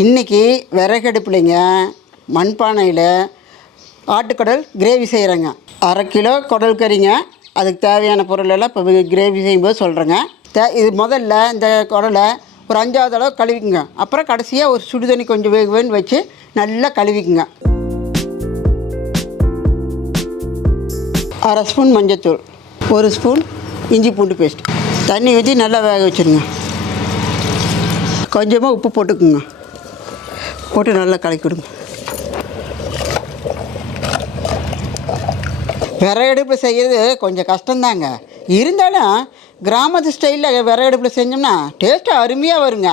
இன்றைக்கி விறகடுப்புலைங்க மண்பானையில் ஆட்டுக்கடல் கிரேவி செய்கிறேங்க அரை கிலோ குடல் கறிங்க அதுக்கு தேவையான பொருளெல்லாம் இப்போ கிரேவி செய்யும்போது சொல்கிறேங்க தே இது முதல்ல இந்த குடலை ஒரு அஞ்சாவது அளவு கழுவிக்குங்க. அப்புறம் கடைசியாக ஒரு சுடு தண்ணி கொஞ்சம் வேகுவேன்னு வச்சு நல்லா கழுவிக்குங்க. அரை ஸ்பூன் மஞ்சத்தூள் ஒரு ஸ்பூன் இஞ்சி பூண்டு பேஸ்ட். தண்ணி ஊற்றி நல்லா வேக வச்சுருங்க. கொஞ்சமாக உப்பு போட்டுக்குங்க. போட்டு நல்லா கலக்கி விடுங்க. விறகடுப்பு செய்கிறது கொஞ்சம் கஷ்டம்தாங்க. இருந்தாலும் கிராமத்து ஸ்டைலில் விறகடுப்பில் செஞ்சோம்னா டேஸ்ட்டு அருமையாக வருங்க.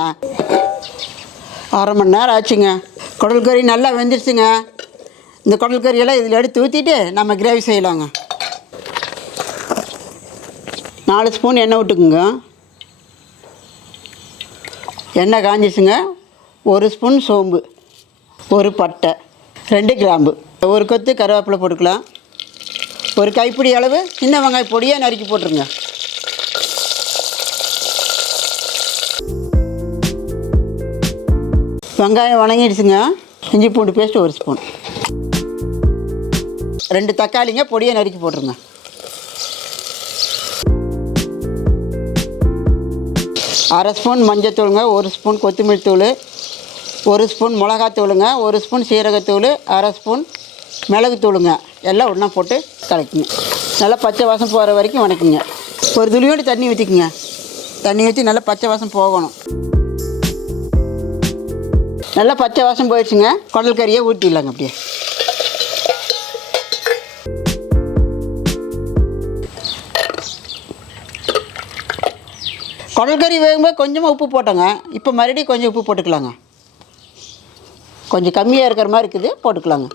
அரை மணி நேரம் ஆச்சுங்க. குடல் கறி நல்லா வெந்துருச்சுங்க. இந்த குடல் கறியெல்லாம் இதில் எடுத்து ஊற்றிட்டு நம்ம கிரேவி செய்யலாங்க. நாலு ஸ்பூன் எண்ணெய் விட்டுக்குங்க. எண்ணெய் காஞ்சிச்சுங்க. ஒரு ஸ்பூன் சோம்பு ஒரு பட்டை ரெண்டு கிராம்பு. ஒரு கொத்து கருவேப்பிலை போட்டுக்கலாம். ஒரு கைப்பிடி அளவு சின்ன வெங்காய பொடியாக நறுக்கி போட்டுருங்க. வெங்காயம் வணங்கிடுச்சுங்க. இஞ்சி பூண்டு பேஸ்ட் ஒரு ஸ்பூன். ரெண்டு தக்காளிங்க பொடியை நறுக்கி போட்டுருங்க. அரை ஸ்பூன் மஞ்சத்தூளுங்க ஒரு ஸ்பூன் கொத்தமல்லி தூள் ஒரு ஸ்பூன் மிளகாத்தூளுங்க ஒரு ஸ்பூன் சீரகத்தூள் அரை ஸ்பூன் மிளகுத்தூளுங்க. எல்லாம் ஒன்றா போட்டு கலக்குங்க. நல்லா பச்சை வாசம் போகிற வரைக்கும் வணக்குங்க. ஒரு துளியோடு தண்ணி ஊற்றிக்குங்க தண்ணி ஊற்றி நல்லா பச்சை வாசம் போகணும். நல்லா பச்சை வாசம் போயிடுச்சுங்க. குடல் கறியை ஊற்றிடலாங்க அப்படியே. குடல் கறி வேகும்போது கொஞ்சமாக உப்பு போட்டோங்க. இப்போ மறுபடியும் கொஞ்சம் உப்பு போட்டுக்கலாங்க. கொஞ்சம் கம்மியாக இருக்கிற மாதிரி இருக்குது போட்டுக்கலாங்க.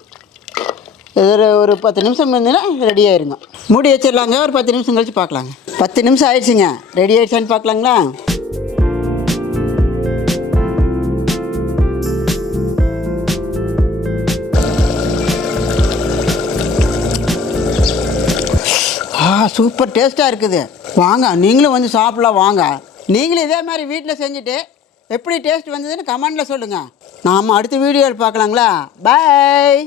இதில் ஒரு ஒரு பத்து நிமிஷம் இருந்ததுன்னா ரெடி ஆயிருங்க. மூடி வச்சிடலாங்க ஒரு பத்து நிமிஷம் கழிச்சு பார்க்கலாங்க. பத்து நிமிஷம் ஆயிடுச்சுங்க. ரெடி ஆயிடுச்சான்னு பார்க்கலாங்களா? ஆ சூப்பர் டேஸ்ட்டாக இருக்குது. வாங்க நீங்களும் வந்து சாப்பிடலாம் வாங்க. நீங்களும் இதே மாதிரி வீட்டில் செஞ்சுட்டு எப்படி டேஸ்ட் வந்ததுன்னு கமெண்டில் சொல்லுங்கள் நாம் அடுத்த வீடியோவில் பார்க்கலாங்களா? பாய்